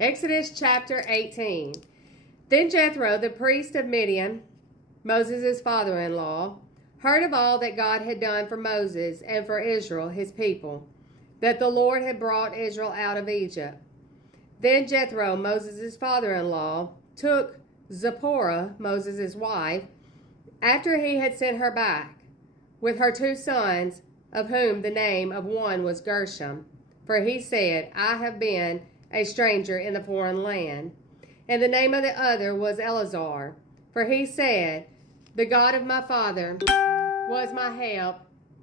Exodus chapter 18. Then Jethro, the priest of Midian, Moses' father-in-law, heard of all that God had done for Moses and for Israel, his people, that the Lord had brought Israel out of Egypt. Then Jethro, Moses' father-in-law, took Zipporah, Moses' wife, after he had sent her back, with her 2 sons, of whom the name of one was Gershom. For he said, I have been a stranger in the foreign land. And the name of the other was Eleazar. For he said, the God of my father was my help,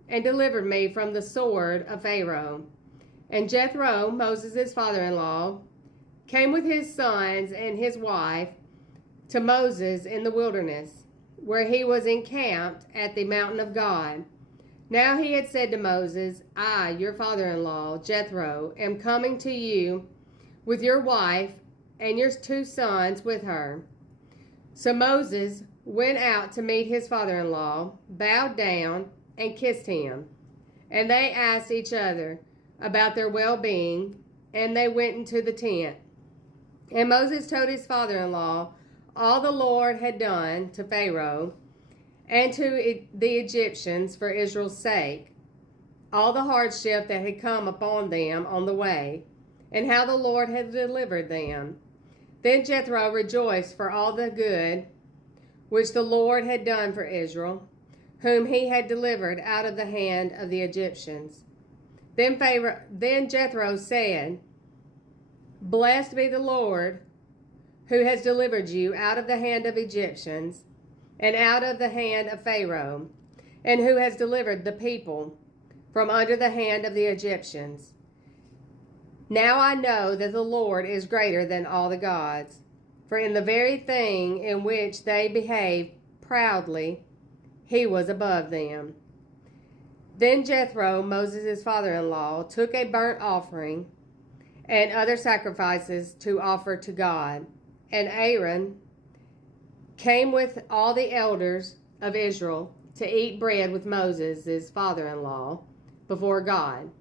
and delivered me from the sword of Pharaoh. And Jethro, Moses' father-in-law, came with his sons and his wife to Moses in the wilderness, where he was encamped at the mountain of God. Now he had said to Moses, I, your father-in-law, Jethro, am coming to you with your wife and your 2 sons with her. So Moses went out to meet his father-in-law, bowed down, and kissed him. And they asked each other about their well-being, and they went into the tent. And Moses told his father-in-law all the Lord had done to Pharaoh and to the Egyptians for Israel's sake, all the hardship that had come upon them on the way, and how the Lord had delivered them. Then Jethro rejoiced for all the good which the Lord had done for Israel, whom he had delivered out of the hand of the Egyptians. Then Jethro said, Blessed be the Lord, who has delivered you out of the hand of Egyptians, and out of the hand of Pharaoh, and who has delivered the people from under the hand of the Egyptians. Now I know that the Lord is greater than all the gods, for in the very thing in which they behaved proudly, he was above them. Then Jethro, Moses' father-in-law, took a burnt offering and other sacrifices to offer to God, and Aaron came with all the elders of Israel to eat bread with Moses' father-in-law before God.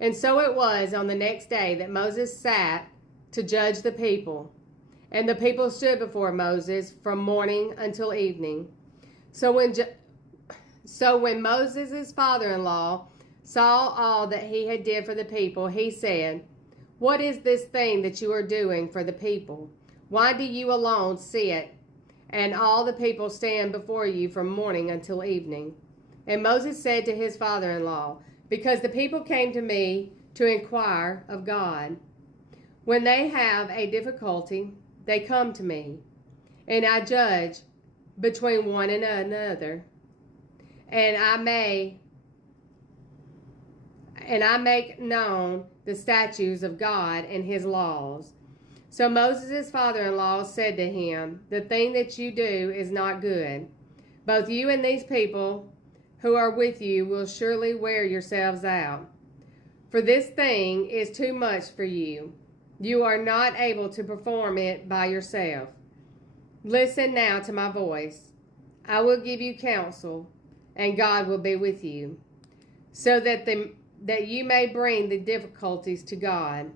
And so it was on the next day that Moses sat to judge the people, and the people stood before Moses from morning until evening. So when Moses' father-in-law saw all that he had did for the people, he said, What is this thing that you are doing for the people? Why do you alone sit, and all the people stand before you from morning until evening? And Moses said to his father-in-law, Because the people came to me to inquire of God. When they have a difficulty, they come to me, and I judge between one and another, and I make known the statutes of God and his laws. So Moses' father-in-law said to him, The thing that you do is not good. Both you and these people who are with you will surely wear yourselves out. For this thing is too much for you. You are not able to perform it by yourself. Listen now to my voice. I will give you counsel, and God will be with you, so that you may bring the difficulties to God.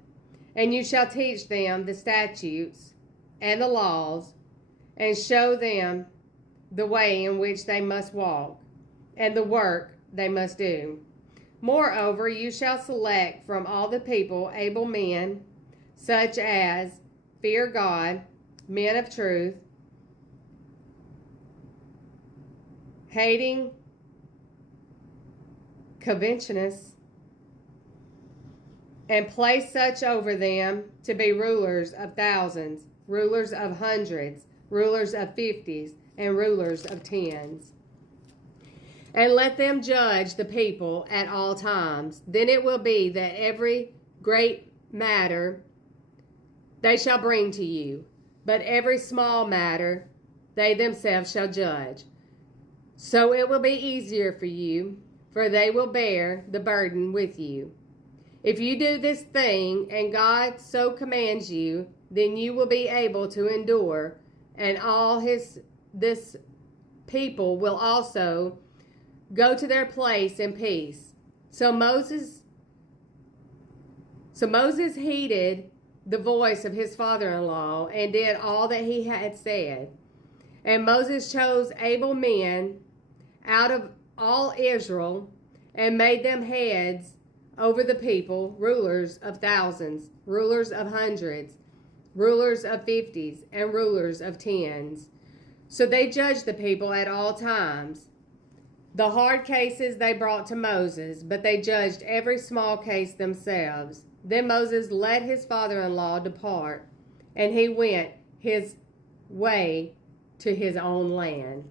And you shall teach them the statutes and the laws, and show them the way in which they must walk, and the work they must do. Moreover, you shall select from all the people able men, such as fear God, men of truth, hating covetousness, and place such over them to be rulers of thousands, rulers of hundreds, rulers of 50s, and rulers of 10s. And let them judge the people at all times. Then it will be that every great matter they shall bring to you, but every small matter they themselves shall judge. So it will be easier for you, for they will bear the burden with you. If you do this thing, and God so commands you, then you will be able to endure, and all this people will also go to their place in peace. So Moses heeded the voice of his father-in-law and did all that he had said. And Moses chose able men out of all Israel and made them heads over the people, rulers of thousands, rulers of hundreds, rulers of fifties, and rulers of tens. So they judged the people at all times. The hard cases they brought to Moses, but they judged every small case themselves. Then Moses let his father-in-law depart, and he went his way to his own land.